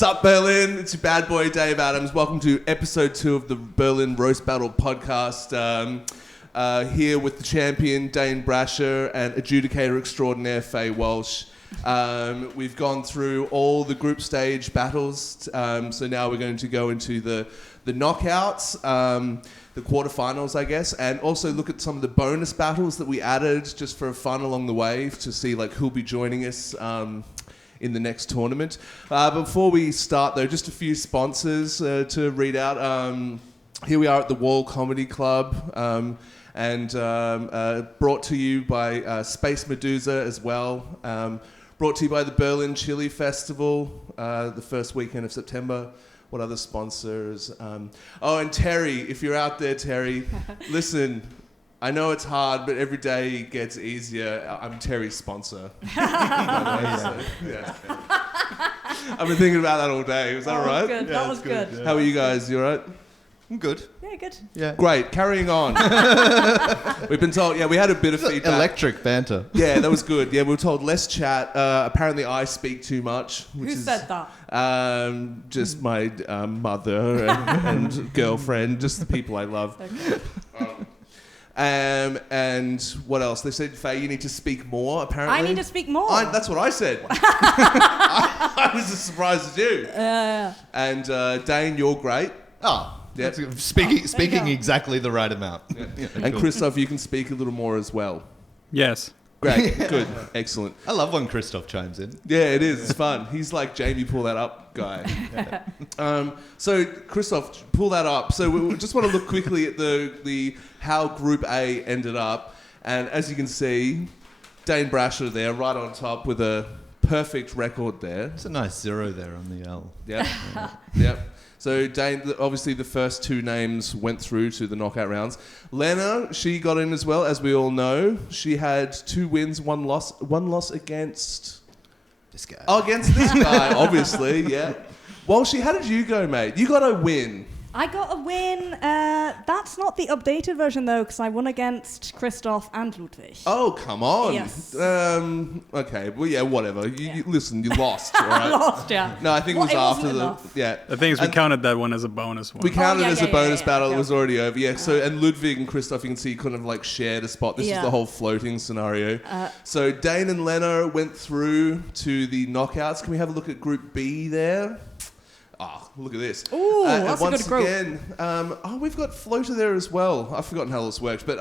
Sup, Berlin? It's your bad boy, Dave Adams. Welcome to episode 2 of the Berlin Roast Battle podcast. Here with the champion, Dane Brasher, and adjudicator extraordinaire, Faye Walsh. We've gone through all the group stage battles, so now we're going to go into the knockouts, the quarterfinals, I guess, and also look at some of the bonus battles that we added just for fun along the way to see like who'll be joining us in the next tournament. Before we start, though, just a few sponsors to read out. Here we are at the Wall Comedy Club, and brought to you by Space Medusa as well. Brought to you by the Berlin Chili Festival, the first weekend of September. What other sponsors? And Terry, if you're out there, Terry, listen, I know it's hard, but every day gets easier. I'm Terry's sponsor. Yeah. I've been thinking about that all day. Was that all right? Good. Yeah, that was good. Yeah. How are you guys? You all right? I'm good. Yeah, good. Yeah. Great. Carrying on. We've been told, we had a bit of feedback. Electric banter. Yeah, that was good. Yeah, we were told less chat. Apparently I speak too much. Who said that? Just my mother and girlfriend, just the people I love. Okay. And what else? They said, Faye, you need to speak more, apparently. I need to speak more. That's what I said. I was as surprised as you. And Dane, you're great. Oh. Yep. Speaking exactly the right amount. Yeah. And Kristoff, you can speak a little more as well. Yes. Great. Good. Excellent. I love when Kristoff chimes in. Yeah, it is. It's fun. He's like Jamie pull that up guy. So Kristoff, pull that up. So we just want to look quickly at the how Group A ended up. And as you can see, Dane Brasher there right on top with a perfect record there. It's a nice 0 there on the L. Yep. Yep. So Dane, obviously the first 2 names went through to the knockout rounds. Lena, she got in as well, as we all know. She had 2 wins, 1 loss against... This guy. Oh, against this guy, obviously, yeah. Walsh, how did you go, mate? You got a win. I got a win. That's not the updated version, though, because I won against Kristoff and Ludvig. Oh, come on. Yes. Okay, well, yeah, whatever. You listen, you lost, all right? I lost, yeah. No, I think it was after wasn't the... enough. Yeah. The thing is, we counted that one as a bonus one. We counted it as a bonus battle. Okay. It was already over. Yeah. So and Ludvig and Kristoff, you can see, kind of like shared a spot. This is the whole floating scenario. So Dane and Lena went through to the knockouts. Can we have a look at Group B there? Oh, look at this. Ooh, that's once a good group. Again, we've got Floater there as well. I've forgotten how this works, but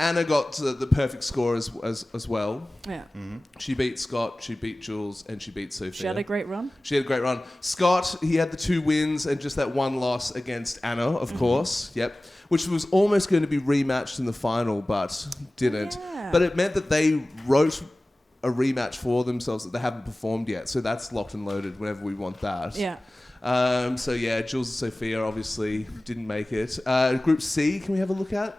Anna got the perfect score as well. Yeah. Mm-hmm. She beat Scott, she beat Jules, and she beat Sophia. She had a great run. Scott, he had the 2 wins and just that 1 loss against Anna, of course. Yep. Which was almost going to be rematched in the final, but didn't. Yeah. But it meant that they wrote a rematch for themselves that they haven't performed yet. So that's locked and loaded whenever we want that. Yeah. So yeah, Jules and Sophia obviously didn't make it. Group C, can we have a look at?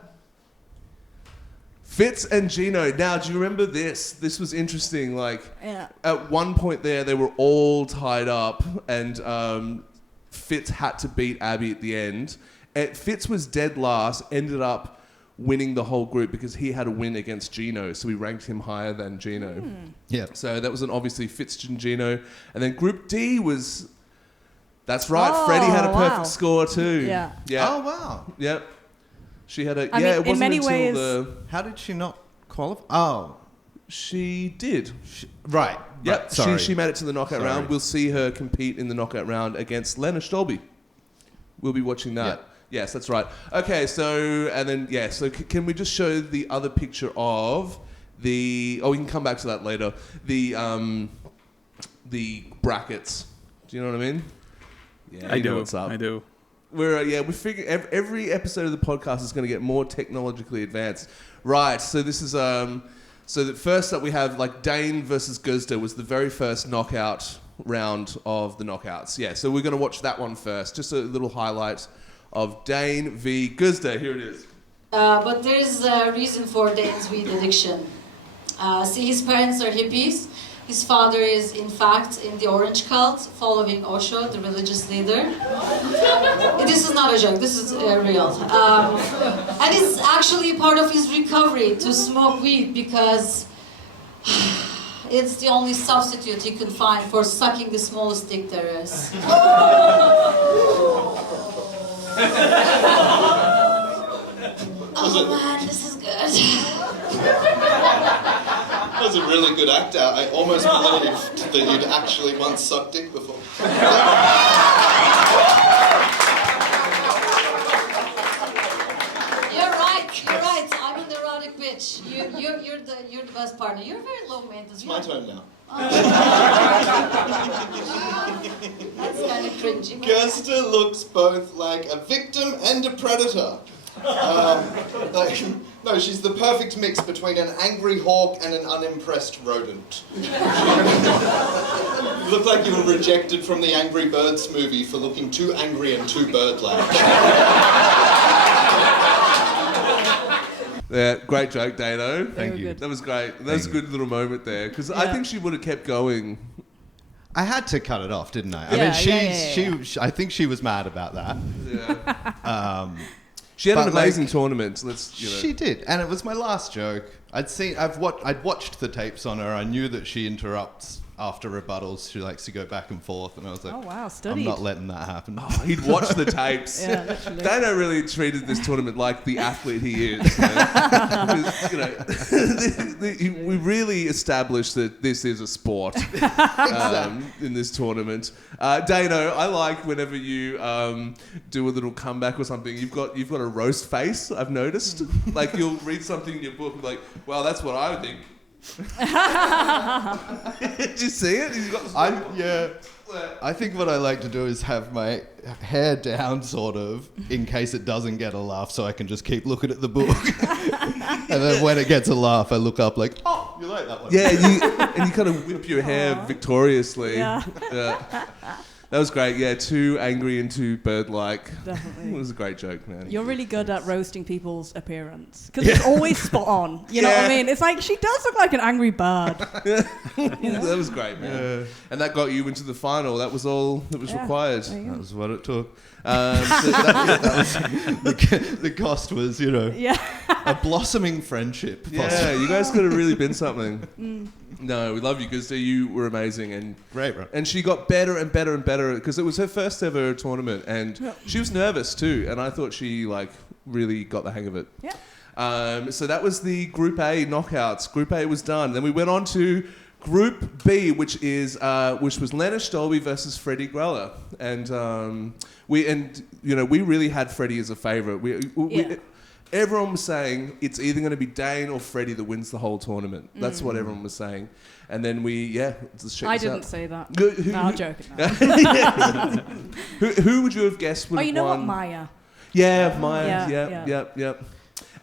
Fitz and Gino. Now, do you remember this? This was interesting. Like, at one point there, they were all tied up, and Fitz had to beat Abby at the end. And Fitz was dead last, ended up winning the whole group because he had a win against Gino, so we ranked him higher than Gino. Yeah. So that was obviously Fitz and Gino. And then Group D was... That's right, Freddie had a perfect score too. Yeah. Oh, wow. Yep. She had a... I mean, it wasn't in many until ways... How did she not qualify? Oh. She did. Right. Yep. Right. Sorry. She made it to the knockout round. We'll see her compete in the knockout round against Lena Stolby. We'll be watching that. Yep. Yes, that's right. Okay, so, and then, yeah, so can we just show the other picture of the... Oh, we can come back to that later. The brackets. Do you know what I mean? Yeah, I do. What's up. I do. We figure every episode of the podcast is going to get more technologically advanced. Right, so this is... So that first up we have, like, Dane versus Guzda was the very first knockout round of the knockouts. Yeah, so we're going to watch that one first. Just a little highlight of Dane v. Guzda. Here it is. But there is a reason for Dane's weed addiction. See, his parents are hippies. His father is, in fact, in the Orange Cult, following Osho, the religious leader. This is not a joke, this is real. And it's actually part of his recovery to smoke weed because It's the only substitute you can find for sucking the smallest dick there is. Oh man, this is good. That was a really good act out. I almost believed that you'd actually once sucked dick before. You're right. I'm an erotic bitch. You're the best partner. You're very low maintenance. It's my turn now. That's kind of cringy. Gerster looks both like a victim and a predator. No, she's the perfect mix between an angry hawk and an unimpressed rodent. You look like you were rejected from the Angry Birds movie for looking too angry and too bird-like. Yeah, great joke, Dano. Thank you. That was great. That was a good little moment there because I think she would have kept going. I had to cut it off, didn't I? Yeah, I mean, I think she was mad about that. Yeah. She had an amazing tournament. She did, and it was my last joke. I'd watched the tapes on her. I knew that she interrupts after rebuttals. She likes to go back and forth, and I was like, Oh wow, studied. I'm not letting that happen. Oh, he'd watch the tapes. Yeah, literally. Dano really treated this tournament like the athlete he is. We really established that this is a sport in this tournament. Dano, I like whenever you do a little comeback or something. You've got a roast face. I've noticed. Like you'll read something in your book, and be like, well, that's what I would think. Did you see it? I think what I like to do is have my hair down, sort of, in case it doesn't get a laugh, so I can just keep looking at the book. And then when it gets a laugh, I look up like, oh, you like that one? Yeah, and you kind of whip your hair victoriously. Yeah. That was great. Yeah, too angry and too bird-like. Definitely. It was a great joke, man. You're really good at roasting people's appearance because it's always spot on. You know what I mean? It's like she does look like an angry bird. That was great, man. Yeah. And that got you into the final. That was all that was required. That was what it took. The cost was, a blossoming friendship. Yeah, you guys could have really been something. No, we love you because you were amazing, and Great, bro. And she got better and better and better because it was her first ever tournament, and she was nervous too. And I thought she really got the hang of it. Yeah. So that was the Group A knockouts. Group A was done. Then we went on to Group B, which was Lena Stolby versus Freddie Greller, and we really had Freddie as a favourite. Everyone was saying it's either going to be Dane or Freddie that wins the whole tournament. That's what everyone was saying. And then let's check I this out. say that. Who, I'm joking. No. Who would you have guessed would have won? You know what, Maya? Yeah, Maya. Yeah. Yep.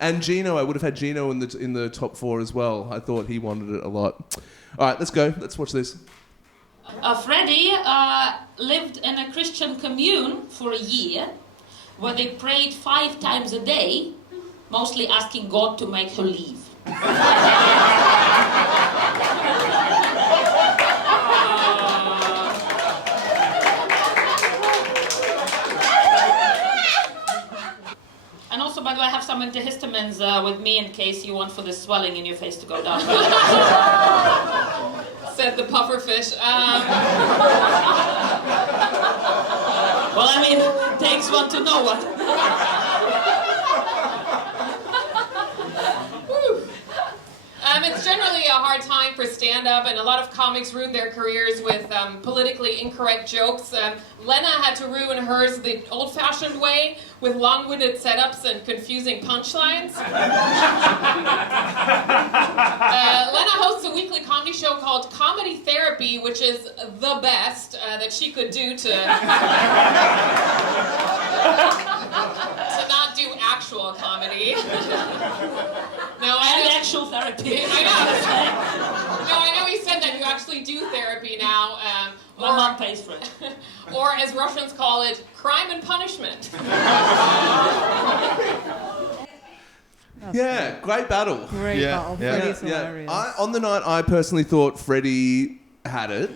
And Gino, I would have had Gino in the top 4 as well. I thought he wanted it a lot. All right, let's go. Let's watch this. Freddie lived in a Christian commune for a year where they prayed 5 times a day, mostly asking God to make her leave. And also, by the way, I have some antihistamines with me in case you want for the swelling in your face to go down. Said the pufferfish. Well, I mean, it takes one to know one. It's generally a hard time for stand-up, and a lot of comics ruin their careers with politically incorrect jokes. Lena had to ruin hers the old-fashioned way, with long-winded setups and confusing punchlines. Lena hosts a weekly comedy show called Comedy Therapy, which is the best that she could do to not do actual comedy. Actual therapy. I know. No, I know he said that you actually do therapy now. My mom pays for it. Or as Russians call it, crime and punishment. Yeah, great battle. Great battle. Freddie's hilarious. On the night, I personally thought Freddie had it.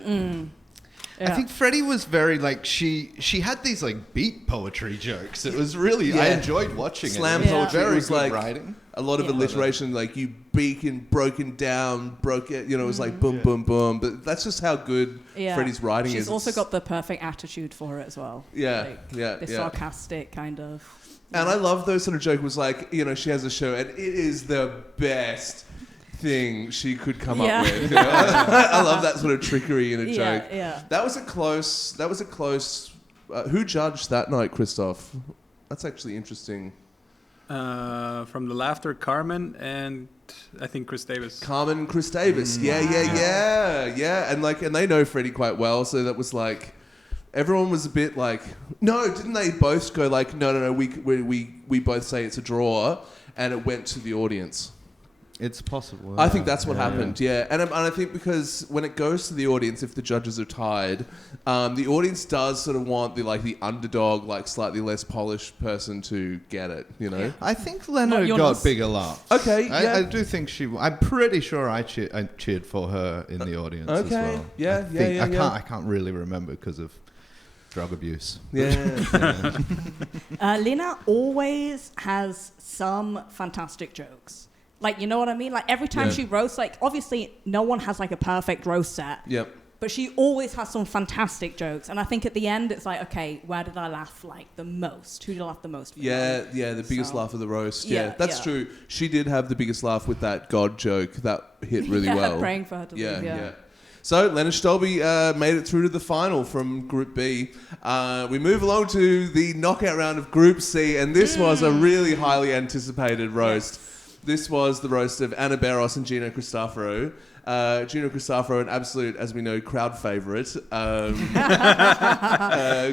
I think Freddie was very like she had these like beat poetry jokes. It was really I enjoyed watching Slam it. poetry Very was good like writing. a lot of alliteration, like you beacon, broken down, broke it. You know, it was like boom, boom, boom. But that's just how good Freddie's writing is. She's also got the perfect attitude for it as well. The sarcastic kind of. And I love those sort of jokes. Was like, you know, she has a show, and it is the best thing she could come up with. You know? I love that sort of trickery in a joke. Yeah. That was a close. Who judged that night, Kristoff? That's actually interesting. From the laughter, Carmen and I think Chris Davis. Carmen and Chris Davis. Yeah. And they know Freddie quite well, so that was like. Everyone was a bit like, no, didn't they both go like, no, we both say it's a draw, and it went to the audience. It's possible. I think that's what happened, And I think because when it goes to the audience, if the judges are tied, the audience does sort of want the underdog, like slightly less polished person to get it, you know? I think Lena got bigger laughs. Okay, I do think I'm pretty sure I cheered for her in the audience as well. I can't really remember because of drug abuse. Lena always has some fantastic jokes. Like, you know what I mean? Like, every time she roasts, like, obviously no one has, like, a perfect roast set. Yep. But she always has some fantastic jokes. And I think at the end, it's like, okay, where did I laugh, like, the most? Who did I laugh the most with? The biggest laugh of the roast. That's true. She did have the biggest laugh with that God joke. That hit really well. Praying for her to leave, So, Lena Stolby made it through to the final from Group B. We move along to the knockout round of Group C, and this was a really highly anticipated roast. This was the roast of Anna Barros and Gino Cristoforo. Gino Cristoforo, an absolute, as we know, crowd favourite.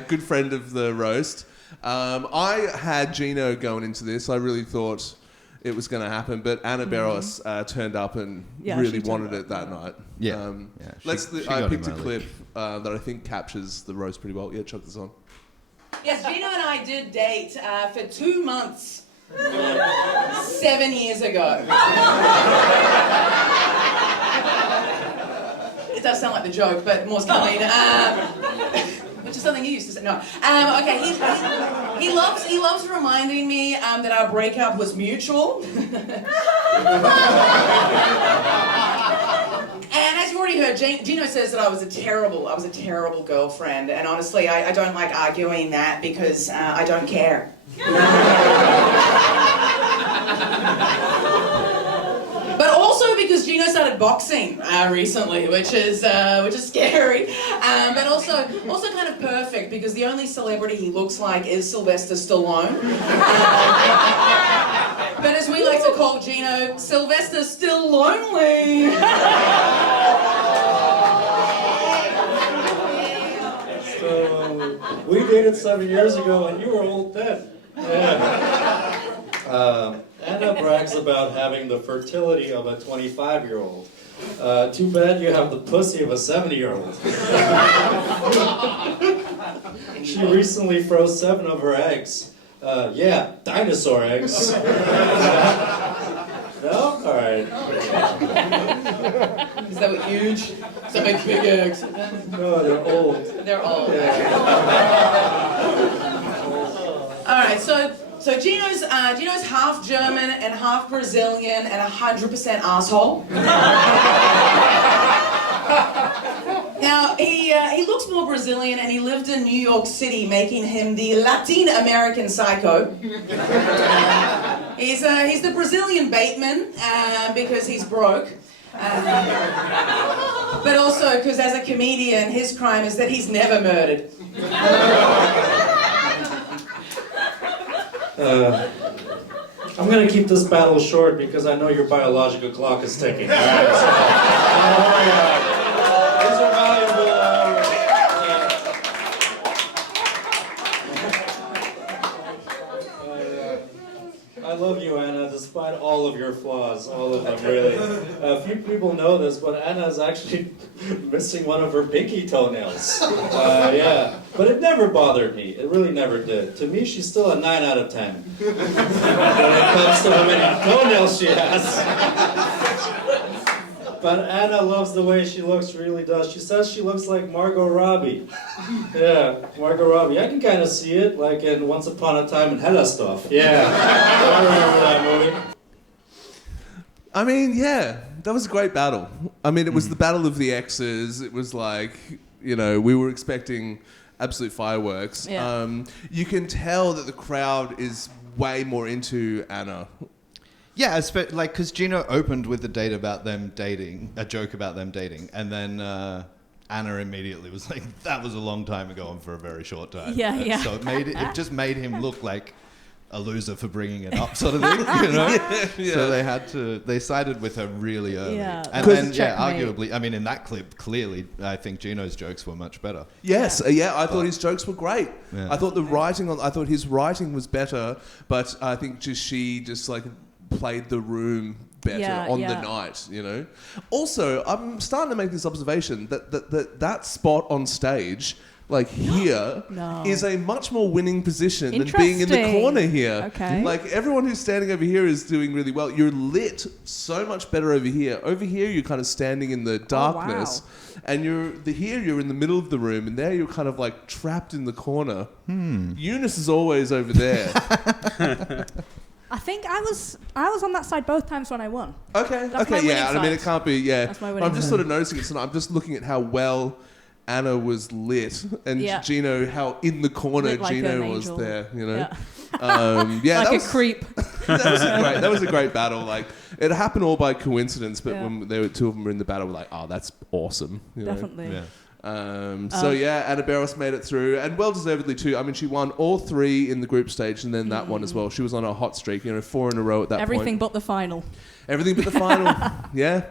Good friend of the roast. I had Gino going into this. I really thought it was going to happen, but Anna Barros turned up and really wanted it that night. I picked a clip that I think captures the roast pretty well. Yeah, chuck this on. Yes, Gino and I did date for 2 months 7 years ago. It does sound like the joke, but more's coming. Which is something you used to say. No. Okay. He loves reminding me that our breakup was mutual. And as you already heard, Gino says that I was a terrible girlfriend. And honestly, I don't like arguing that because I don't care. But also because Gino started boxing recently, which is scary, but also kind of perfect because the only celebrity he looks like is Sylvester Stallone. But as we like to call Gino, Sylvester's still lonely. So we dated 7 years ago, and you were old then. Yeah. Anna brags about having the fertility of a 25-year-old. Too bad you have the pussy of a 70-year-old. She recently froze 7 of her eggs. Dinosaur eggs. No? All right. Is that what huge? Does that make big eggs? No, they're old. They're old. Yeah. All right, so Gino's half German and half Brazilian and 100% asshole. Now he looks more Brazilian and he lived in New York City, making him the Latin American psycho. He's the Brazilian Bateman because he's broke. But also because as a comedian, his crime is that he's never murdered. I'm going to keep this battle short because I know your biological clock is ticking. All right, these are valuable. I love you, Anna, despite all of your flaws, all of them, really. Few people know this, but Anna is actually missing one of her pinky toenails. But it never bothered me. It really never did. To me, she's still a 9 out of 10. When it comes to how many toenails she has. But Anna loves the way she looks, really does. She says she looks like Margot Robbie. Yeah, Margot Robbie. I can kind of see it, like in Once Upon a Time in Hella Stuff. Yeah, I remember that movie. I mean, yeah, that was a great battle. I mean, it was the battle of the X's. It was like, you know, we were expecting absolute fireworks. Yeah. You can tell that the crowd is way more into Anna. Yeah, like, because Gino opened with a joke about them dating, and then Anna immediately was like, that was a long time ago and for a very short time. Yeah. So it just made him look like a loser for bringing it up, sort of thing, you know? Yeah. So they sided with her really early. Yeah, And then, arguably, I mean, in that clip, clearly, I think Gino's jokes were much better. Yes, I thought his jokes were great. Yeah. I thought his writing was better, but I think she just like played the room better on the night, you know. Also, I'm starting to make this observation that spot on stage, like here, is a much more winning position than being in the corner here. Okay. Like everyone who's standing over here is doing really well. You're lit so much better over here. Over here, you're kind of standing in the darkness. Oh, wow. And you're in the middle of the room, and there you're kind of like trapped in the corner. Eunice is always over there. I think I was on that side both times when I won. Okay, That's my yeah. winning I mean, it side. can't be, yeah. That's my But winning I'm just side. sort of noticing it, so I'm just looking at how well Anna was lit, and Gino, how in the corner Lit like Gino an was angel. there, you know? Yeah. Like that a was, creep. that was a great battle. Like, it happened all by coincidence, but when two of them were in the battle, we're like, oh, that's awesome. You know? Definitely. Yeah. Anna Barros made it through, and well deservedly too. I mean, she won all 3 in the group stage, and then that one as well. She was on a hot streak, 4 in a row at that point. Everything but the final. Everything but the final. Yeah.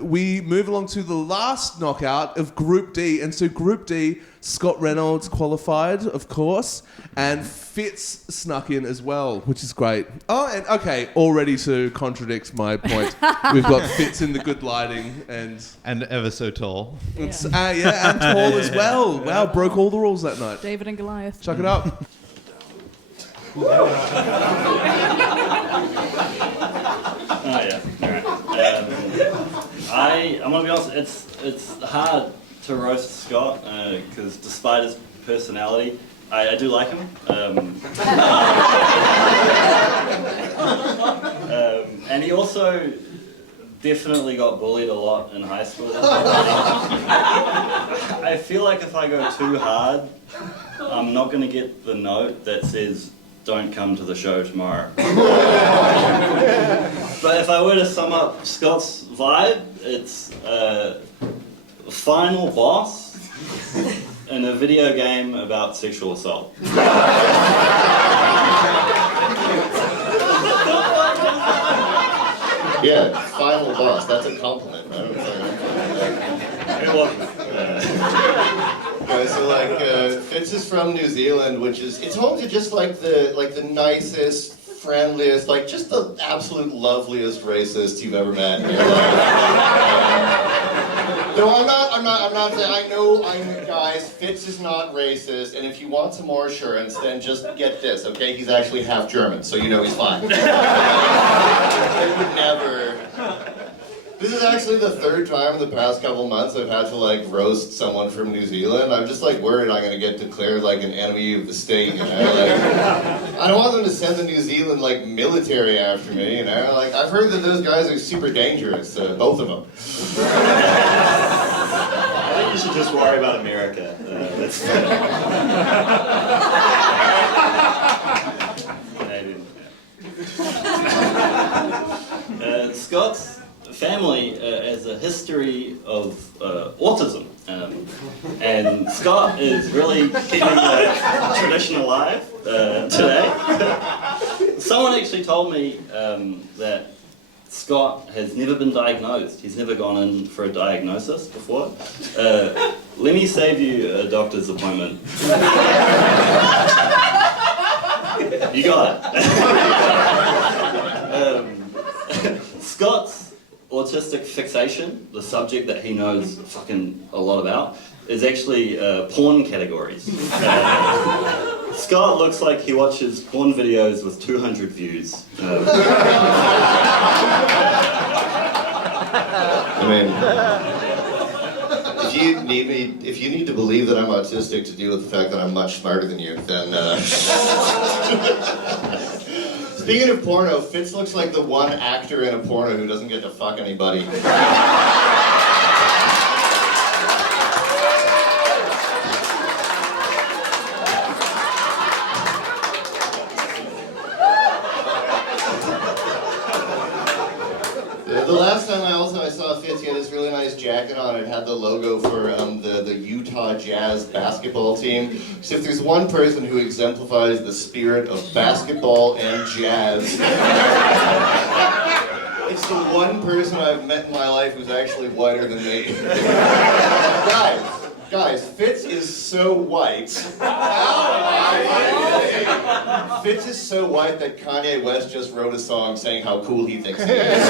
We move along to the last knockout of Group D. And so Group D, Scott Reynolds qualified, of course, and Fitz snuck in as well, which is great. Oh, and okay, already to contradict my point, we've got Fitz in the good lighting and ever so tall. And tall as well. Wow, broke all the rules that night. David and Goliath. Chuck it up. Oh yeah, all right. I'm gonna be honest. It's hard to roast Scott because despite his personality, I do like him. And he also definitely got bullied a lot in high school. I feel like if I go too hard, I'm not gonna get the note that says, "Don't come to the show tomorrow." But if I were to sum up Scott's vibe, it's final boss in a video game about sexual assault. Yeah, final boss. That's a compliment. I don't know. It wasn't. So Fitz is from New Zealand, which is it's home to just like the nicest, friendliest, like just the absolute loveliest racist you've ever met in your life. No, I'm not saying. I know, guys. Fitz is not racist, and if you want some more assurance, then just get this, okay? He's actually half German, so you know he's fine. They would never. This is actually the 3rd time in the past couple months I've had to like roast someone from New Zealand. I'm just like worried I'm gonna get declared like an enemy of the state, you know? Like, I don't want them to send the New Zealand like military after me, you know? Like, I've heard that those guys are super dangerous, both of them. I think you should just worry about America. That's Scott's family has a history of autism, and Scott is really keeping the tradition alive today. Someone actually told me that Scott has never been diagnosed. He's never gone in for a diagnosis before. Let me save you a doctor's appointment. You got it. Scott's autistic fixation, the subject that he knows fucking a lot about, is actually porn categories. Scott looks like he watches porn videos with 200 views. mean, if you need to believe that I'm autistic to deal with the fact that I'm much smarter than you, then. Speaking of porno, Fitz looks like the one actor in a porno who doesn't get to fuck anybody. The last time I saw Fitz, he had this really nice jacket on. It had the logo for the Utah Jazz basketball team. So if there's one person who exemplifies the spirit of basketball and jazz, it's the one person I've met in my life who's actually whiter than me. Guys, Fitz is so white. Fitz is so white that Kanye West just wrote a song saying how cool he thinks he is.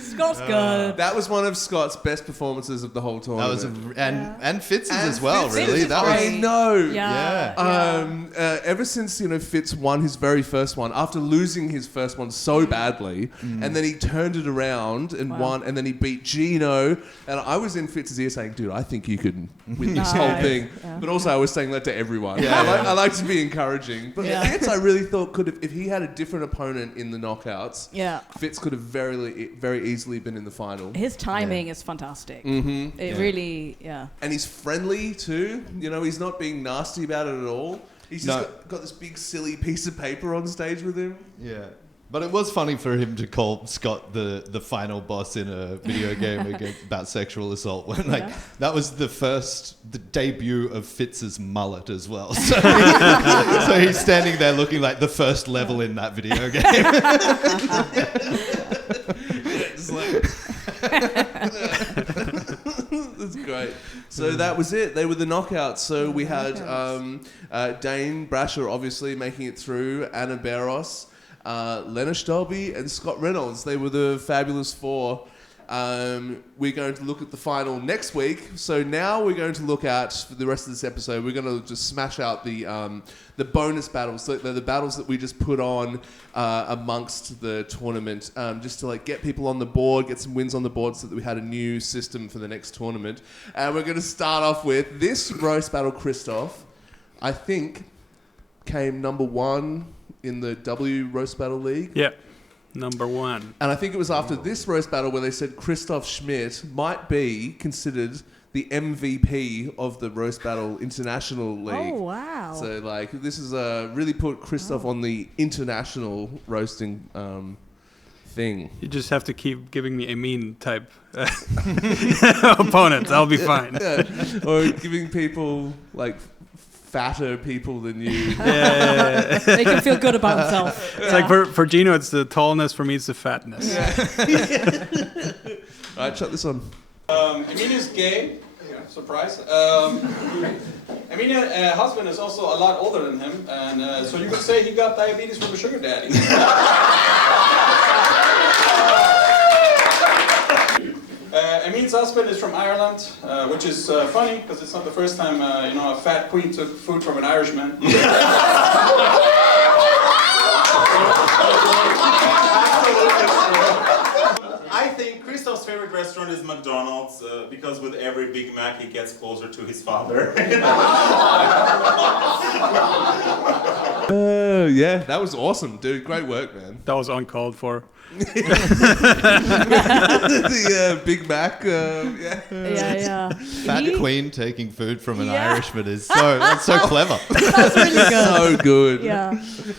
Scott's good. That was one of Scott's best performances of the whole tournament. And Fitz's as well, Fitz's really. is That was. I know. Yeah. Ever since Fitz won his very first one, after losing his first one so badly, and then he turned it around and won, and then he beat Gino, and I was in Fitz's ear saying, "Dude, I think you could win this whole thing." Yeah. But also, I was saying that to everyone. Yeah. I like to be encouraging. But Yeah. Fitz, I really thought could have, if he had a different opponent in the knockouts, Yeah. Fitz could have very easily been in the final. His timing is fantastic. Mm-hmm. It really, yeah. And he's friendly too. You know, he's not being nasty about it at all. He's just got this big silly piece of paper on stage with him. Yeah. But it was funny for him to call Scott the final boss in a video game about sexual assault. When that was the debut of Fitz's mullet as well. So, so he's standing there looking like the first level in that video game. That's great. So that was it. They were the knockouts. So we had Dane Brasher obviously making it through, Anna Barros, Lena Stolby, and Scott Reynolds. They were the fabulous four. We're going to look at the final next week. So now we're going to look at, for the rest of this episode, we're going to just smash out the bonus battles. So they're the battles that we just put on amongst the tournament, just to like get people on the board, get some wins on the board, so that we had a new system for the next tournament. And we're going to start off with this roast battle. Kristoff, I think, came number 1 in the W Roast Battle League. Yeah, number 1. And I think it was after this roast battle where they said Kristoff Schmidt might be considered the MVP of the Roast Battle International League. Oh, wow. So, like, this is really put Kristoff on the international roasting thing. You just have to keep giving me Amina type opponents. I'll be fine. Yeah. Or giving people, like, fatter people than you. Yeah. They can feel good about themselves. It's like for Gino, it's the tallness. For me, it's the fatness. All right, shut this on. Amina's gay. Yeah, surprise. Amina's husband is also a lot older than him, and so you could say he got diabetes from a sugar daddy. Amina's husband is from Ireland, which is funny because it's not the first time a fat queen took food from an Irishman. I think Kristoff's favorite restaurant is McDonald's because with every Big Mac he gets closer to his father. Yeah, that was awesome, dude. Great work, man. That was uncalled for. The Big Mac, yeah. Yeah. Fat Queen taking food from an Irishman is that's so clever. That's really good. So good. Yeah.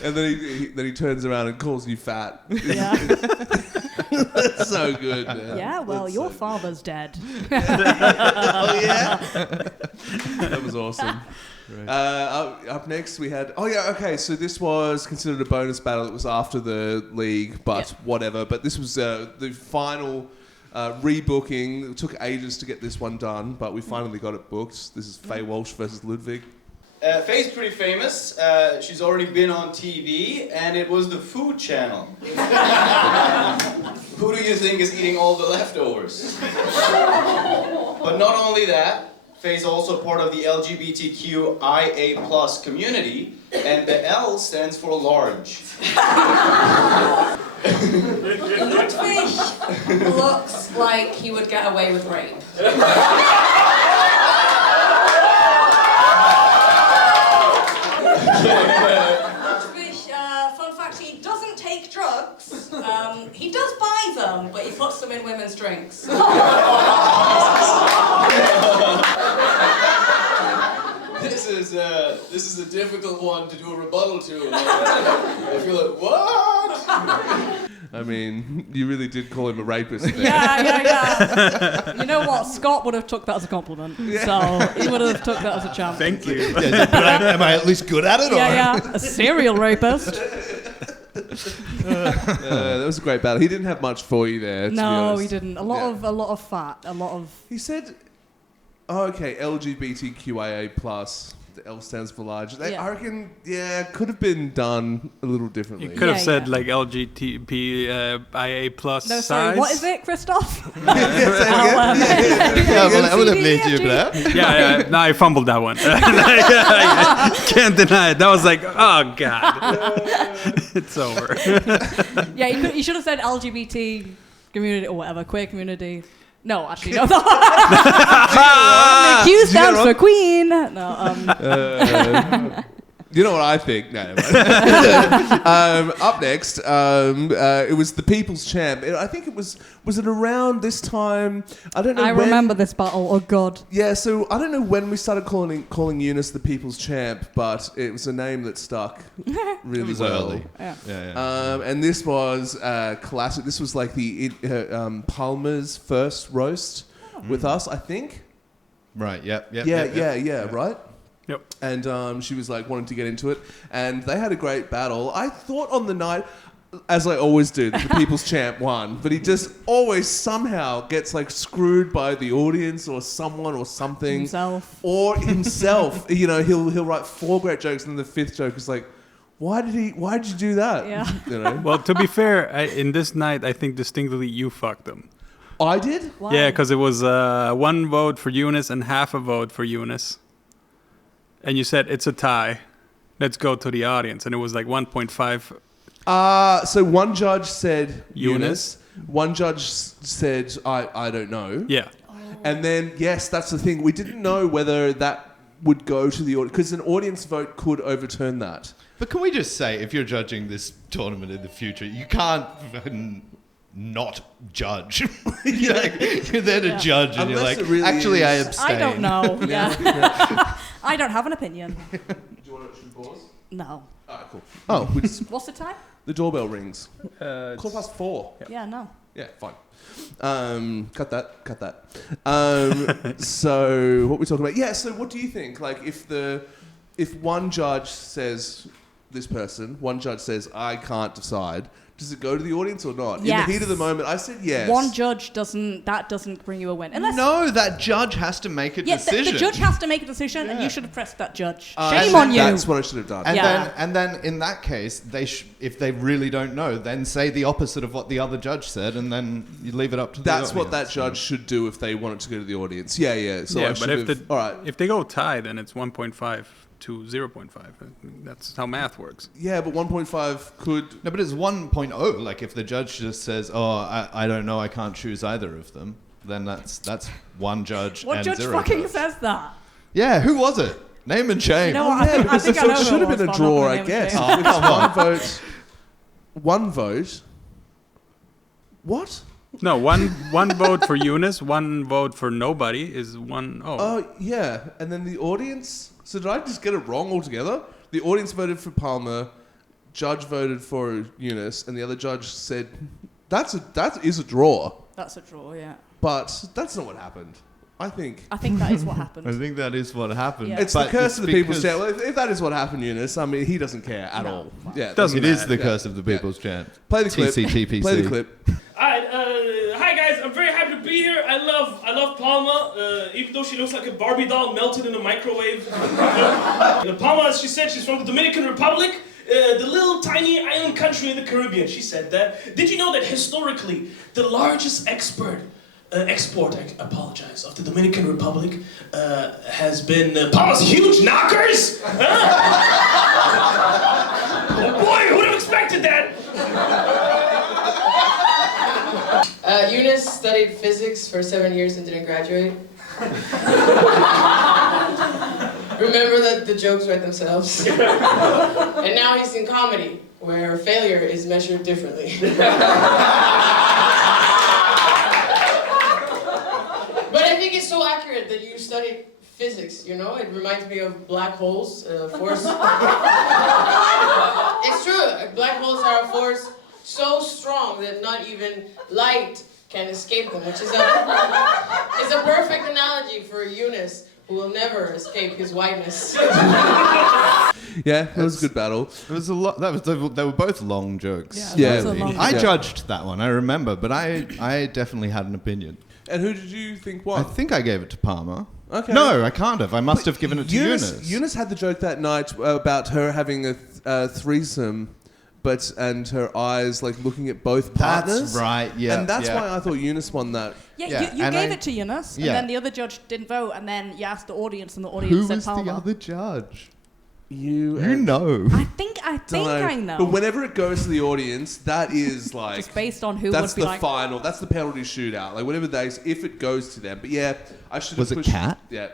And then he turns around and calls you fat. Yeah. That's so good, man. Yeah, well, your father's dead. Oh, yeah? That was awesome. Up next we had... Oh, yeah, okay, so this was considered a bonus battle. It was after the league, but whatever. But this was the final rebooking. It took ages to get this one done, but we finally got it booked. This is Faye Walsh versus Ludvig. Faye's pretty famous. She's already been on TV, and it was the Food Channel. Who do you think is eating all the leftovers? But not only that, Faye is also part of the LGBTQIA+ community, and the L stands for large. Ludvig looks like he would get away with rape. Ludvig, fun fact, he doesn't take drugs. He does buy them, but he puts them in women's drinks. This is a difficult one to do a rebuttal to. I feel like, what? I mean, you really did call him a rapist there. Yeah. You know what? Scott would have took that as a compliment. So he would have took that as a champ. Thank you. Am I at least good at it? Yeah. A serial rapist. That was a great battle. He didn't have much for you there. To be No, honest. he didn't. A lot of fat. A lot of. He said, "Oh, okay, LGBTQIA+. The L stands for large." I reckon, could have been done a little differently. You could have said like LGBTQIA+ No, size. sorry. What is it, Kristoff? Yeah, no, I fumbled that one. I can't deny it. That was like, oh god, it's over. Yeah, you should have said LGBT community or whatever, queer community. No, actually, no. Q stands for Queen. No. You know what I think? No, never mind. Up next, it was the People's Champ. I think it was it around this time? I don't know. I remember this battle. Oh God. Yeah, so I don't know when we started calling Ununice the People's Champ, but it was a name that stuck really well. Early. Yeah. And this was classic. This was like the Palmer's first roast with us, I think. Right. Yep. Yeah. Right. Yep. And she was like wanting to get into it, and they had a great battle. I thought on the night, as I always do, that the People's Champ won, but he just always somehow gets like screwed by the audience or someone or something. Himself. You know, he'll write 4 great jokes, and then the 5th joke is like, why did you do that? Yeah. You know? Well, to be fair, in this night, I think distinctly you fucked them. I did? Why? Yeah, because it was 1 vote for Ununice and half a vote for Ununice. And you said, it's a tie. Let's go to the audience. And it was like 1.5. So one judge said Ununice. One judge said, I don't know. Yeah. And then, yes, that's the thing. We didn't know whether that would go to the audience, because an audience vote could overturn that. But can we just say, if you're judging this tournament in the future, you can't not judge. You're there to judge, and Unless you're like, it really actually, I is. abstain. I don't know. Yeah. I don't have an opinion. Do you want to pause? No. Alright, cool. Oh, What's the time? the doorbell rings. 4:15. Yeah, no. Yeah, fine. Cut that. So what we're talking about? Yeah. So what do you think? Like, if one judge says this person, one judge says I can't decide, does it go to the audience or not? Yes. In the heat of the moment, I said yes. One judge doesn't bring you a win. No, that judge has to make a decision. The judge has to make a decision, and you should have pressed that judge. And Shame on you. That's what I should have done. And then in that case, if they really don't know, then say the opposite of what the other judge said, and then you leave it up to the audience. That's what that judge should do if they want it to go to the audience. Yeah. So yeah, I but if they go tie, then it's 1.5 to 0.5. That's how math works. Yeah, but 1.5 could... No, but it's 1.0. Like, if the judge just says, I don't know, I can't choose either of them, then that's one judge What and judge 0 fucking judge. says that? Yeah, who was it? Name and shame. You know what? I think I know it who should have was, been a but I'm draw, not I gonna guess. name It's one vote. What? No, one vote for Ununice, 1 vote for nobody is 1. Oh, yeah. And then the audience... So did I just get it wrong altogether? The audience voted for Palmer, judge voted for Ununice, and the other judge said, that is a draw. That's a draw, yeah. But that's not what happened. I think that is what happened. I think that is what happened. Yeah. It's the curse of the People's Champ. Well, if that is what happened, Ununice, I mean, he doesn't care at all. Yeah, it is the curse of the People's Champ. Play the clip. TCTPC. Play the clip. Hi guys, I'm very happy to be here. I love Palma, even though she looks like a Barbie doll melted in a microwave. Palma, as she said, she's from the Dominican Republic, the little tiny island country in the Caribbean. She said that. Did you know that historically, the largest expert export, I apologize, of the Dominican Republic has been Palma's huge knockers. Oh boy, who would have expected that? Eunice studied physics for 7 years and didn't graduate. Remember that the jokes write themselves. And now he's in comedy, where failure is measured differently. But I think it's so accurate that you studied physics, you know? It reminds me of black holes, force. It's true, black holes are a force so strong that not even light can escape them, which is a perfect analogy for Eunice, who will never escape his whiteness. Yeah, that was a good battle. It was a lot. They were both long jokes. Yeah. I judged that one. I remember, but I definitely had an opinion. And who did you think won? I think I gave it to Palmer. Okay. No, I can't have. I must have given it to Eunice. Eunice had the joke that night about her having a threesome, and her eyes like looking at both partners. That's right. Yeah. And that's why I thought Eunice won that. Yeah, you gave it to Eunice, and then the other judge didn't vote, and then you asked the audience, and the audience said Palmer. Who was the other judge? You know. I think I know. But whenever it goes to the audience, that is like just based on who that's would be the like final. That's the penalty shootout. Like whatever if it goes to them. But yeah, I should. Was it Cat? Yeah.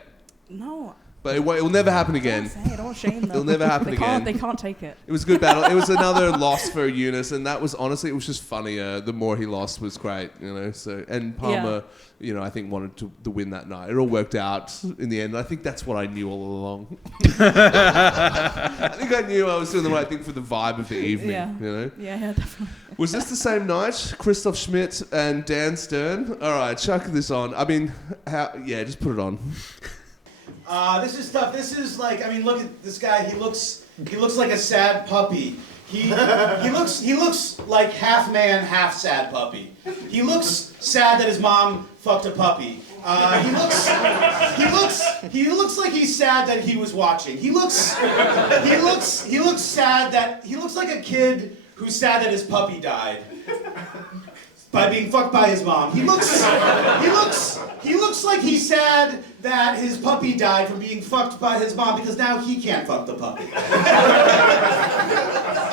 No. But it will never happen again. Don't shame them. It'll never happen again. They can't take it. It was a good battle. It was another loss for Eunice, and that was honestly, it was just funnier. The more he lost was great, you know. So and Palmer, you know, I think wanted to win that night. It all worked out in the end. And I think that's what I knew all along. I think I knew I was doing the right thing for the vibe of the evening. Yeah. You know. Yeah, definitely. Was this the same night? Kristoff Schmidt and Dan Stern. All right, chuck this on. I mean, just put it on. This is tough. This is like, I mean, look at this guy. He looks like a sad puppy. He looks like half man, half sad puppy. He looks sad that his mom fucked a puppy. He looks like he's sad that he was watching. He looks sad that he looks like a kid who's sad that his puppy died by being fucked by his mom. He looks like he's sad that his puppy died from being fucked by his mom because now he can't fuck the puppy.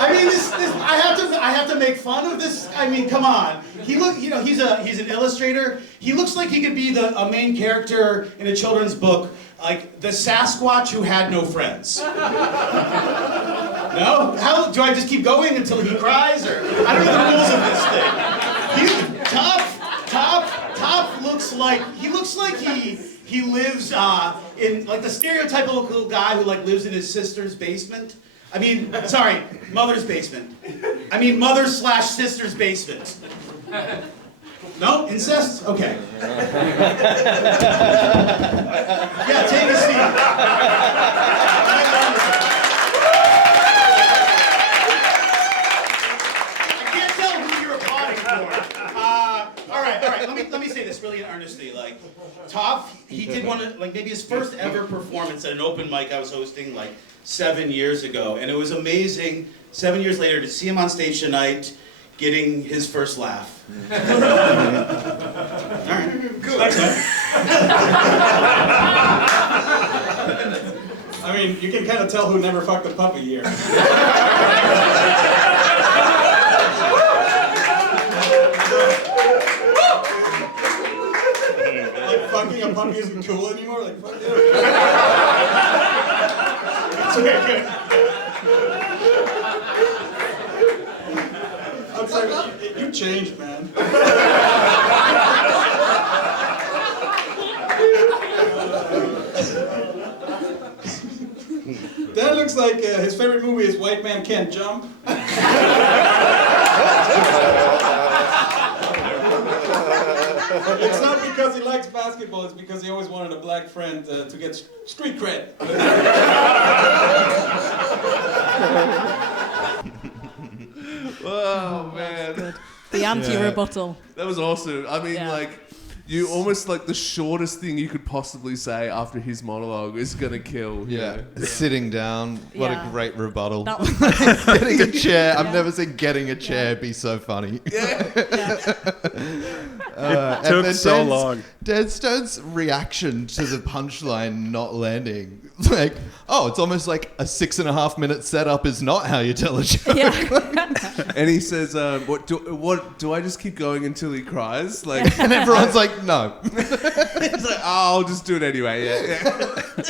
I mean, I have to make fun of this. I mean, come on. He's an illustrator. He looks like he could be a main character in a children's book, like the Sasquatch who had no friends. No? How do I just keep going until he cries, or I don't know the rules of this thing. Top looks like he lives in like the stereotypical guy who like lives in his sister's basement. I mean, sorry, mother's basement. I mean, mother/sister's basement. No? Incest? Okay. Yeah, take a seat. I can't tell who you're applauding for. All right. Let me say this really earnestly. Like, Top, he did one of, like, maybe his first ever performance at an open mic I was hosting, like, 7 years ago. And it was amazing, 7 years later, to see him on stage tonight, getting his first laugh. All right. Good. I mean, you can kind of tell who never fucked a puppy here. Like, fucking a puppy isn't cool anymore? Like, fuck it. It's okay, good. I'm sorry, you changed, man. That looks like his favorite movie is White Man Can't Jump. It's not because he likes basketball, it's because he always wanted a black friend to get street cred. Oh, man. The anti-rebuttal. That was awesome. I mean, like, you almost like the shortest thing you could possibly say after his monologue is going to kill. Yeah. Sitting down. What a great rebuttal. Getting a chair. I've never seen getting a chair be so funny. It took so long. Deadstone's reaction to the punchline not landing, like, oh, it's almost like a 6.5 minute setup is not how you tell a joke. And he says, "What do I just keep going until he cries?" Like, and everyone's like, "No." It's like, "Oh, I'll just do it anyway." Yeah.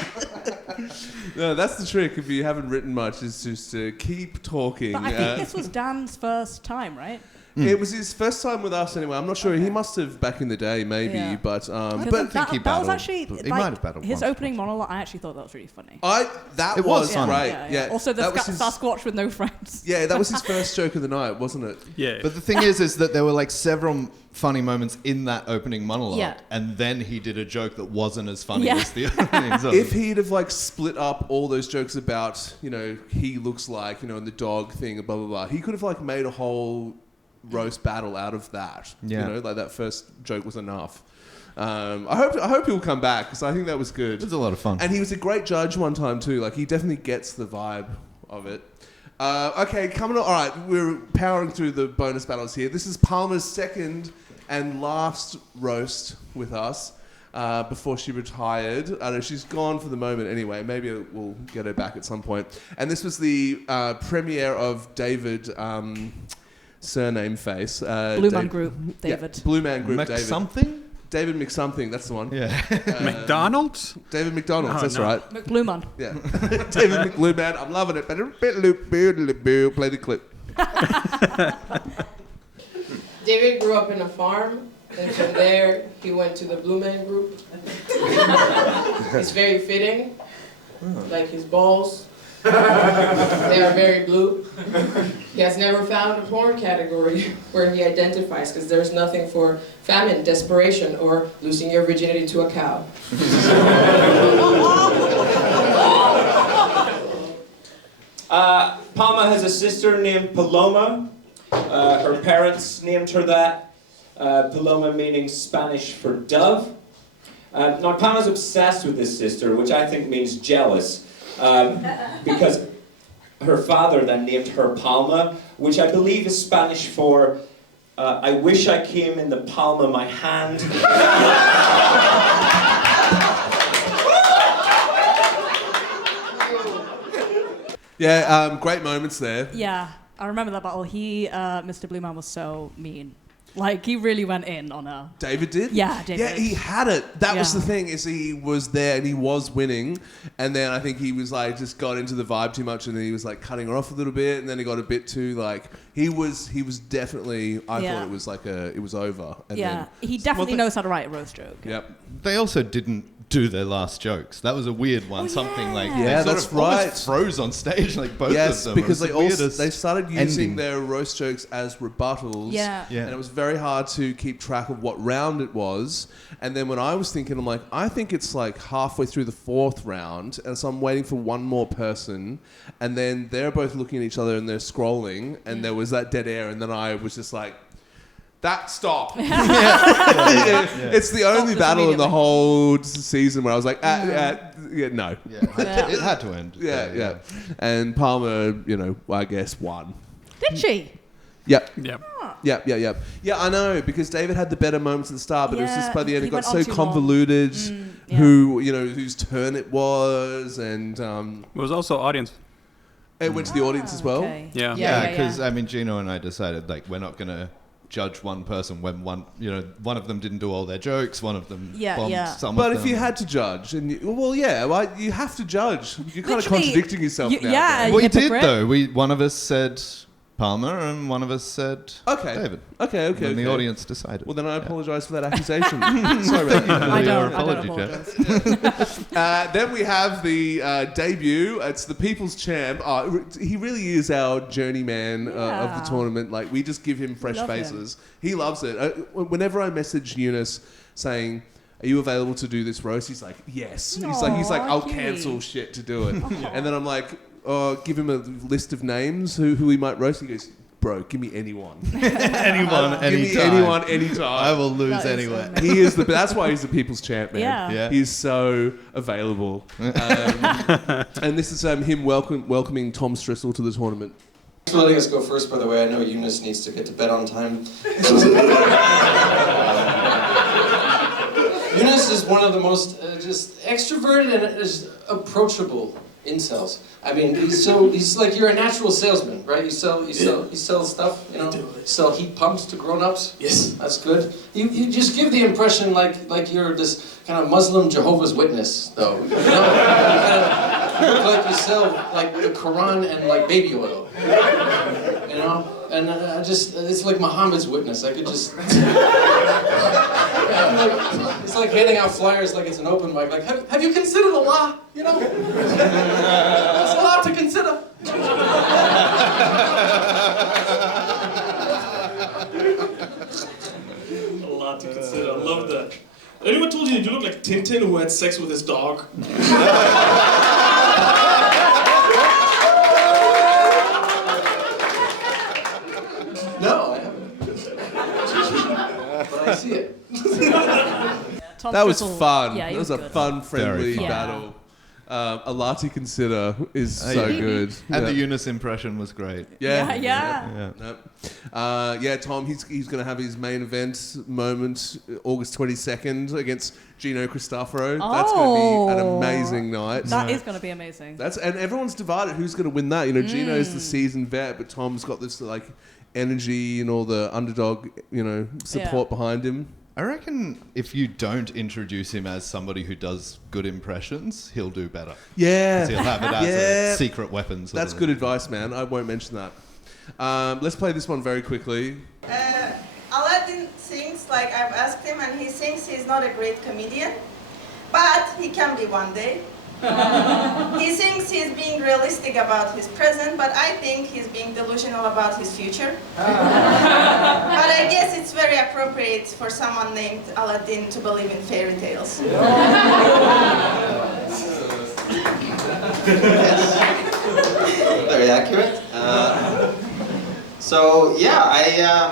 No, that's the trick. If you haven't written much, is just to keep talking. But I think this was Dan's first time, right? It was his first time with us anyway. I'm not sure. He must have back in the day, maybe. Yeah. But I That think he battled. was actually He like, might have battled his once. opening monologue. I actually thought that was really funny. That was was funny. great. Yeah. Also, the that was his- Sasquatch with no friends. Yeah, that was his first joke of the night, wasn't it? Yeah. But the thing is that there were like several funny moments in that opening monologue, Yeah. and then he did a joke that wasn't as funny Yeah. as the opening. So If he'd have like split up all those jokes about, he looks like, and the dog thing, blah blah blah, he could have like made a whole roast battle out of that. Yeah. Like that first joke was enough. I hope he'll come back because I think that was good. it was a lot of fun. And he was a great judge one time too. Like he definitely gets the vibe of it. Okay, coming on. All right, we're powering through the bonus battles here. This is Palmer's second and last roast with us before she retired. I know she's gone for the moment anyway. Maybe we'll get her back at some point. And this was the premiere of David. Surname face. Blue Man Group, David. Yeah, Blue Man Group, David. Something? David McSomething, that's the one. Yeah. McDonald's? David McDonald's, Oh, that's no. right. McBlueman. Yeah. David McBlueman, I'm loving it. Play the clip. David grew up in a farm, and from there he went to the Blue Man Group. It's very fitting, like his balls. They are very blue. He has never found a porn category where he identifies, because there's nothing for famine, desperation, or losing your virginity to a cow. Palma has a sister named Paloma. Her parents named her that. Paloma meaning Spanish for dove. Now Palma's obsessed with this sister, which I think means jealous. Because her father then named her Palma, which I believe is Spanish for I wish I came in the palm of my hand. Yeah, great moments there. Yeah, I remember that battle. Mr. Blue Man was so mean. Like, he really went in on her. David did? Yeah, David. Yeah, he had it. That was Yeah. the thing, is he was there and he was winning. And then I think he was like, just got into the vibe too much and then he was like cutting her off a little bit. And then he got a bit too like, he was definitely, I thought it was like it was over. And yeah, he definitely knows how to write a roast joke. Yep. They also didn't do their last jokes. That was a weird one. Something like Yeah, they that's sort of almost right. froze on stage, like both Yes, of them. because It was the weirdest they started using ending. their roast jokes as rebuttals. Yeah. Yeah. And it was very hard to keep track of what round it was. And then when I was thinking, I'm like, I think it's like halfway through the fourth round. And so I'm waiting for one more person. And then they're both looking at each other and they're scrolling. And there was that dead air. And then I was just like, stop. It's the only battle in the whole season where I was like, no. Yeah, it had to end. Yeah. And Palmer, I guess won. Did she? Yep. Yep. Yeah, I know, because David had the better moments at the start, but it was just by the end he it got went on so too convoluted yeah. whose turn it was, and It was also audience. it went to the audience as well. Okay. Yeah. Yeah, because I mean, Gino and I decided like we're not gonna judge one person when one of them didn't do all their jokes, one of them bombed some But of if them. you had to judge, and you have to judge. You're kind of Literally, contradicting yourself now. yeah, guys. we did hypocrite. though. One of us said Palmer and one of us said David. Okay. And the audience decided. Well, then I apologise for that accusation. Sorry about that. I don't apology, apologize. Then we have the debut. It's the People's Champ. He really is our journeyman of the tournament. Like, we just give him fresh love faces. He loves it. Whenever I message Eunice saying, "Are you available to do this roast?" He's like, "Yes." He's like, "I'll cute. cancel shit to do it." And then I'm like, give him a list of names who he might roast. He goes, "Bro, give me anyone. anyone, Give me anytime. anyone, anytime. I will lose That is anywhere. so He is that's why he's the people's champ, man. Yeah. He's so available. And this is him welcoming Tom Strissel to the tournament. Thanks for letting us go first, by the way. I know Eunice needs to get to bed on time. Yunus is one of the most just extroverted and just approachable incels. I mean, he's like, you're a natural salesman, right? You sell stuff, you know? Sell heat pumps to grown-ups. Yes. That's good. You just give the impression like you're this kind of Muslim Jehovah's Witness, though. You look like you sell like the Quran and like baby oil. You know? And it's like Muhammad's witness. I could just... It's like handing out flyers like it's an open mic. Like, have you considered Allah? You know? There's a lot to consider. A lot to consider. I love that. Anyone told you you look like Tintin who had sex with his dog? No, I haven't. But I see it. That was fun. Yeah, that was a fun, friendly battle. Alati Consider is so good. And the Ununice impression was great. Yeah. Tom, he's going to have his main event moment August 22nd against Gino Cristoforo. That's going to be an amazing night. That is going to be amazing. And everyone's divided. Who's going to win that? You know, Gino's the seasoned vet, but Tom's got this like energy and all the underdog, support behind him. I reckon if you don't introduce him as somebody who does good impressions, he'll do better. Yeah. 'Cause he'll have it as a secret weapon. That's good advice, man. I won't mention that. Let's play this one very quickly. Aladdin sings, like I've asked him, and he thinks he's not a great comedian, but he can be one day. He thinks he's being realistic about his present, but I think he's being delusional about his future. But I guess it's very appropriate for someone named Aladdin to believe in fairy tales. Very accurate. I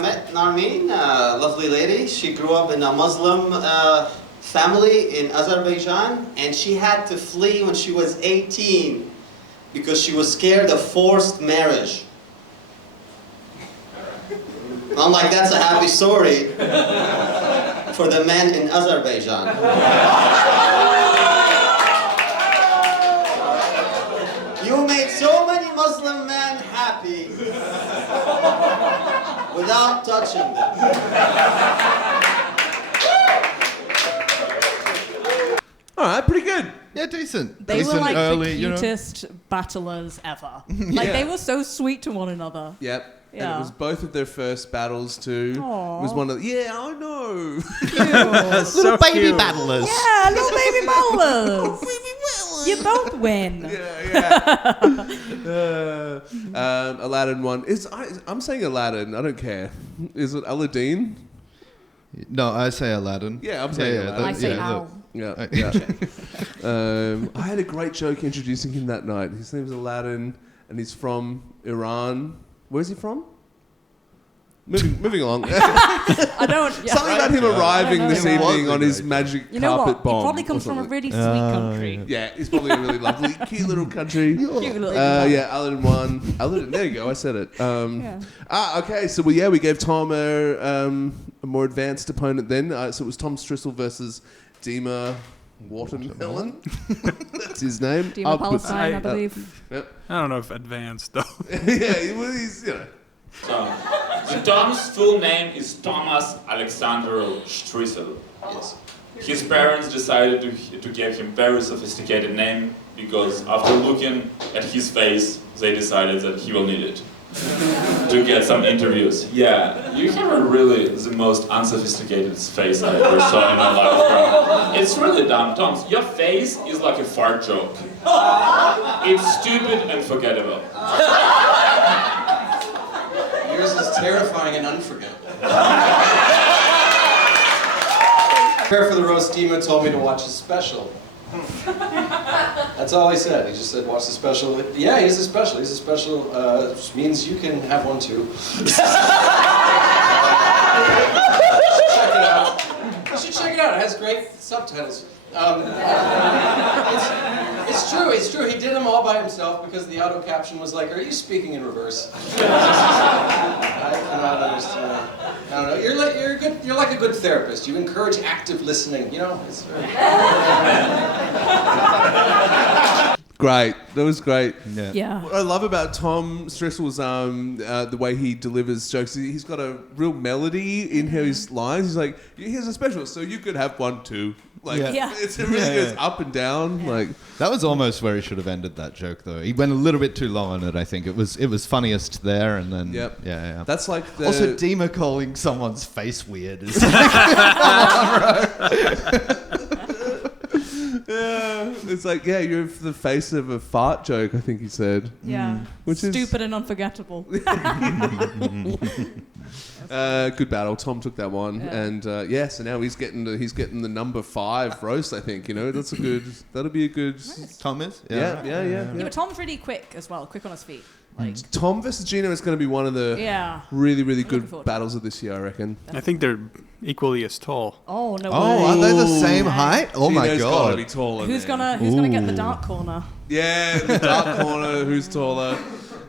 met Narin, a lovely lady. She grew up in a Muslim family in Azerbaijan, and she had to flee when she was 18 because she was scared of forced marriage. And I'm like, that's a happy story for the men in Azerbaijan. You made so many Muslim men happy without touching them. All right, pretty good. Yeah, decent. They decent were like early, the cutest battlers ever. Like Yeah. they were so sweet to one another. Yep. And Yeah. it was both of their first battles too. Aw. It was one of I know. Little baby battlers. Yeah, little baby battlers. You both win. Aladdin won. I'm saying Aladdin. I don't care. Is it Aladdin? No, I say Aladdin. Yeah, I'm saying Aladdin. I say Al. I had a great joke introducing him that night. His name's Aladdin, and he's from Iran. Where's he from? Moving along. I don't. Yeah. Something about him arriving this It was evening a on his great magic You know carpet what? bomb. He probably or comes from a something. really sweet country. Yeah, it's probably a really lovely, cute little country. Cute little Aladdin won. Aladdin, there you go. I said it. Okay. So we gave Tom a more advanced opponent then. So it was Tom Strissel versus Dima Watermelon. That's his name. Dima Palestine, I believe. Yep. I don't know if advanced though. He's So Tom's full name is Thomas Alexander Strissel. Yes. His parents decided to give him very sophisticated name because after looking at his face, they decided that he will need it to get some interviews. Yeah, you have really the most unsophisticated face I ever saw in my life. Bro. It's really dumb, Tom. Your face is like a fart joke. It's stupid and forgettable. Yours is terrifying and unforgettable. Prepare for the roast, Dima told me to watch his special. That's all he said. He just said, watch the special. Yeah, he's a special. He's a special, which means you can have one too. Check it out. You should check it out. It has great subtitles. It's true. He did them all by himself because the auto caption was like, "Are you speaking in reverse?" I cannot understand. I don't know. You're like a good therapist. You encourage active listening. You know. It's Great. That was great. Yeah. What I love about Tom Strissel's the way he delivers jokes, he's got a real melody in his lines. He's like, here's a special, so you could have one too. Like, it really goes up and down. Like that was almost where he should have ended that joke, though. He went a little bit too long on it. I think it was funniest there, and then yeah. That's like the... Also, Dima calling someone's face weird is. Yeah, it's like, you're the face of a fart joke, I think he said. Yeah. Which is stupid and unforgettable. Good battle. Tom took that one, and so now he's getting the number 5 roast. I think that'll be a good. Nice. Tom is. Yeah. But Tom's really quick as well. Quick on his feet. Like Tom versus Gino is going to be one of the really, really good battles of this year, I reckon. I think they're equally as tall. Oh no! Oh, are they the same height? Oh my Gino's god! Gotta be taller. Who's gonna get the dark corner? Yeah, the dark corner. Who's taller?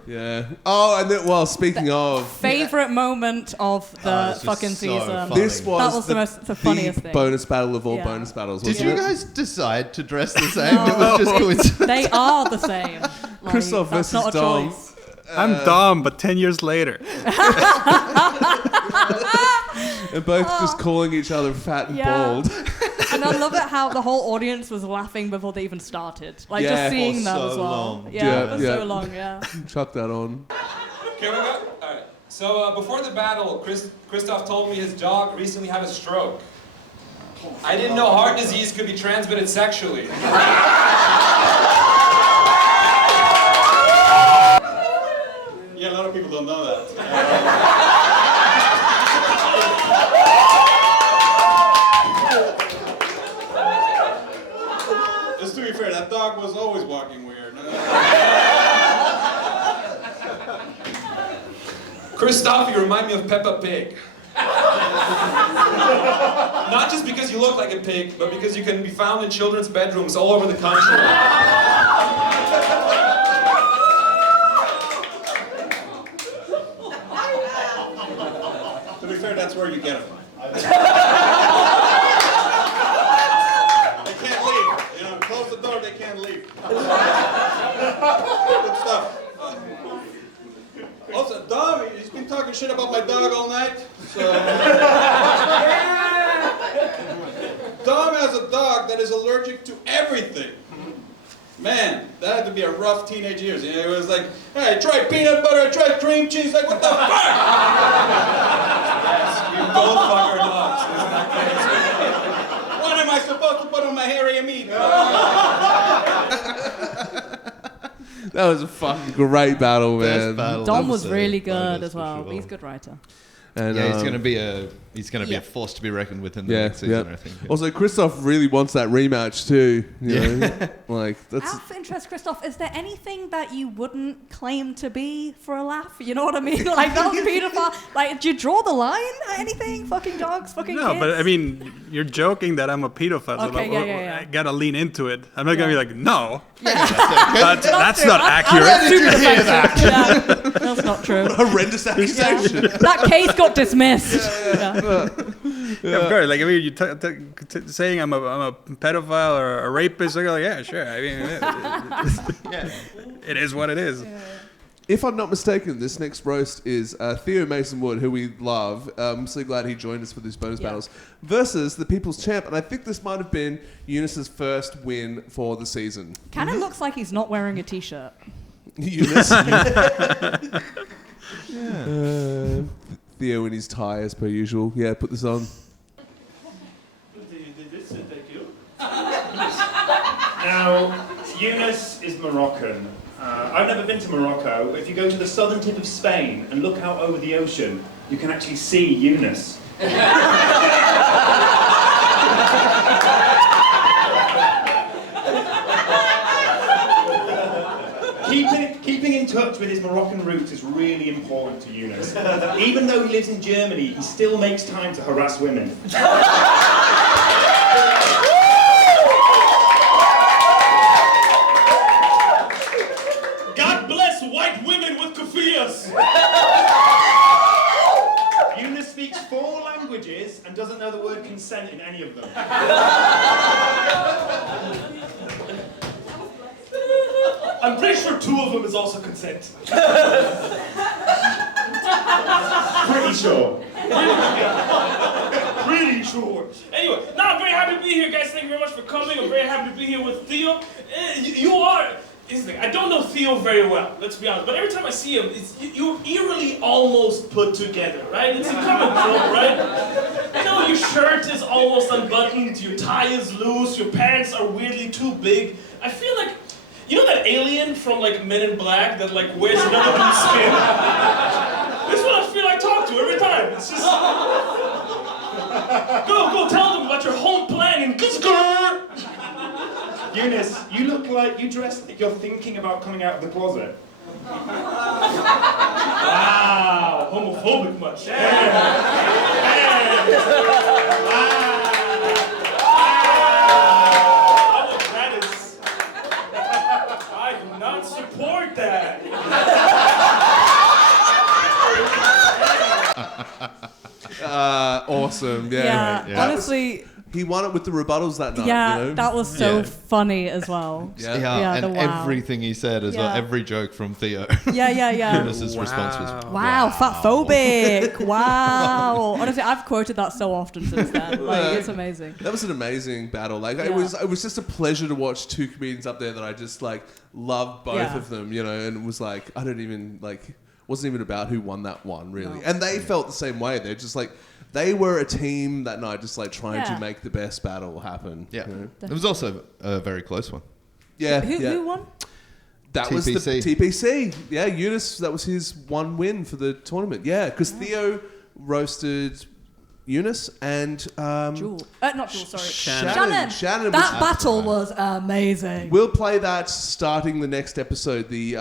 Yeah. Oh, and then, speaking of favorite moment of the fucking season. Funny. This was the funniest thing. Bonus battle of all bonus battles. Did you guys decide to dress the same? It was just coincidence. They are the same. Like, Kristoff versus not a Dom. choice. I'm Dom, but 10 years later. And both just calling each other fat and bald. And I love it how the whole audience was laughing before they even started. Like just seeing them as well. Long. So long, Chuck that on. Okay, we go. All right. So before the battle, Kristoff told me his dog recently had a stroke. I didn't know heart disease could be transmitted sexually. Yeah, a lot of people don't know that. Just to be fair, that dog was always walking weird. Kristoff, you remind me of Peppa Pig. Not just because you look like a pig, but because you can be found in children's bedrooms all over the country. To be fair, that's where you get them. They can't leave. Close the door, they can't leave. Good stuff. Also, Dom, he's been talking shit about my dog all night. So. Dom has a dog that is allergic to everything. Man, that had to be a rough teenage years. It was like, hey, I tried peanut butter, I tried cream cheese, like, what the fuck? Yes, we both fuck our dogs. Isn't that crazy? What am I supposed to put on my hairy meat? That was a fucking great battle, man. Dom was really good as well. He's a good writer. And, he's going to be a force to be reckoned with in the next season, I think. Also, Kristoff really wants that rematch too. You know? That's Out of interest, Kristoff, is there anything that you wouldn't claim to be for a laugh? You know what I mean? Like, that was beautiful. Like, do you draw the line at anything? Fucking dogs, fucking kids? No, but I mean, you're joking that I'm a pedophile. Okay, so yeah. I gotta lean into it. I'm not gonna be like, no. Yeah. That's not accurate. How did you hear that? That's not true. Horrendous accusation. That case got dismissed. Yeah, of course. Like, I mean, you saying I'm a pedophile or a rapist, like, yeah, sure. I mean, it is what it is. If I'm not mistaken, this next roast is Theo Mason Wood, who we love. I'm so glad he joined us for these bonus battles, versus the People's Champ. And I think this might have been Eunice's first win for the season. Kind of looks like he's not wearing a t-shirt. Eunice. Theo in his tie, as per usual. Yeah, put this on. Now, Eunice is Moroccan. I've never been to Morocco, but if you go to the southern tip of Spain and look out over the ocean, you can actually see Eunice. Keeping in touch with his Moroccan roots is really important to Eunice. Even though he lives in Germany, he still makes time to harass women. less white women with keffiyehs. Ununice speaks 4 languages and doesn't know the word consent in any of them. I'm pretty sure 2 of them is also consent. Pretty sure. Pretty sure. Anyway, now I'm very happy to be here, guys. Thank you very much for coming. I'm very happy to be here with Theo. You are... Here's the thing. I don't know Theo very well, let's be honest. But every time I see him, you're eerily almost put together, right? It's a common trope, right? You know, your shirt is almost unbuttoned, your tie is loose, your pants are weirdly too big. I feel like... You know that alien from like Men in Black that like wears another dude's skin? This is what I feel like talk to every time. It's just go tell them about your home planning. Ununice, you look like you dress like you're thinking about coming out of the closet. Wow, homophobic much. Support that. Awesome. Yeah, Yeah. honestly. He won it with the rebuttals that night. Yeah, you know? that was so funny as well. And the wow. everything he said as well, Yeah. every joke from Theo. Yeah. Eunice's response was, Wow, fatphobic. Wow. Honestly, I've quoted that so often since then. Like, it's amazing. That was an amazing battle. Like it was just a pleasure to watch 2 comedians up there that I just like loved both of them, you know, and it was like wasn't even about who won that one really. No. And they felt the same way. They're just like they were a team that night, just like trying to make the best battle happen. Yeah. You know? It was also a very close one. Yeah. Who won? That was the TPC. Yeah, Ununice, that was his one win for the tournament. Yeah, because Theo roasted Ununice and... Jewel. Not Jewel, sorry. Shannon. That battle was amazing. We'll play that starting the next episode, the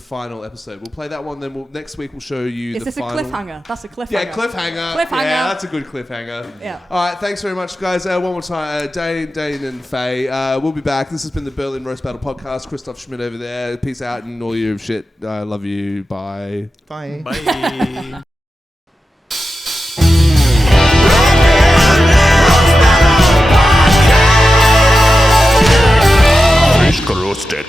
final episode. We'll play that one, then next week we'll show you Is the final... Is this a cliffhanger? That's a cliffhanger. Yeah, cliffhanger. Yeah, that's a good cliffhanger. Yeah. All right, thanks very much, guys. One more time, Dane and Faye. We'll be back. This has been the Berlin Roast Battle Podcast. Kristoff Schmidt over there. Peace out and all your shit. I love you. Bye. Bye. Bye. Roasted.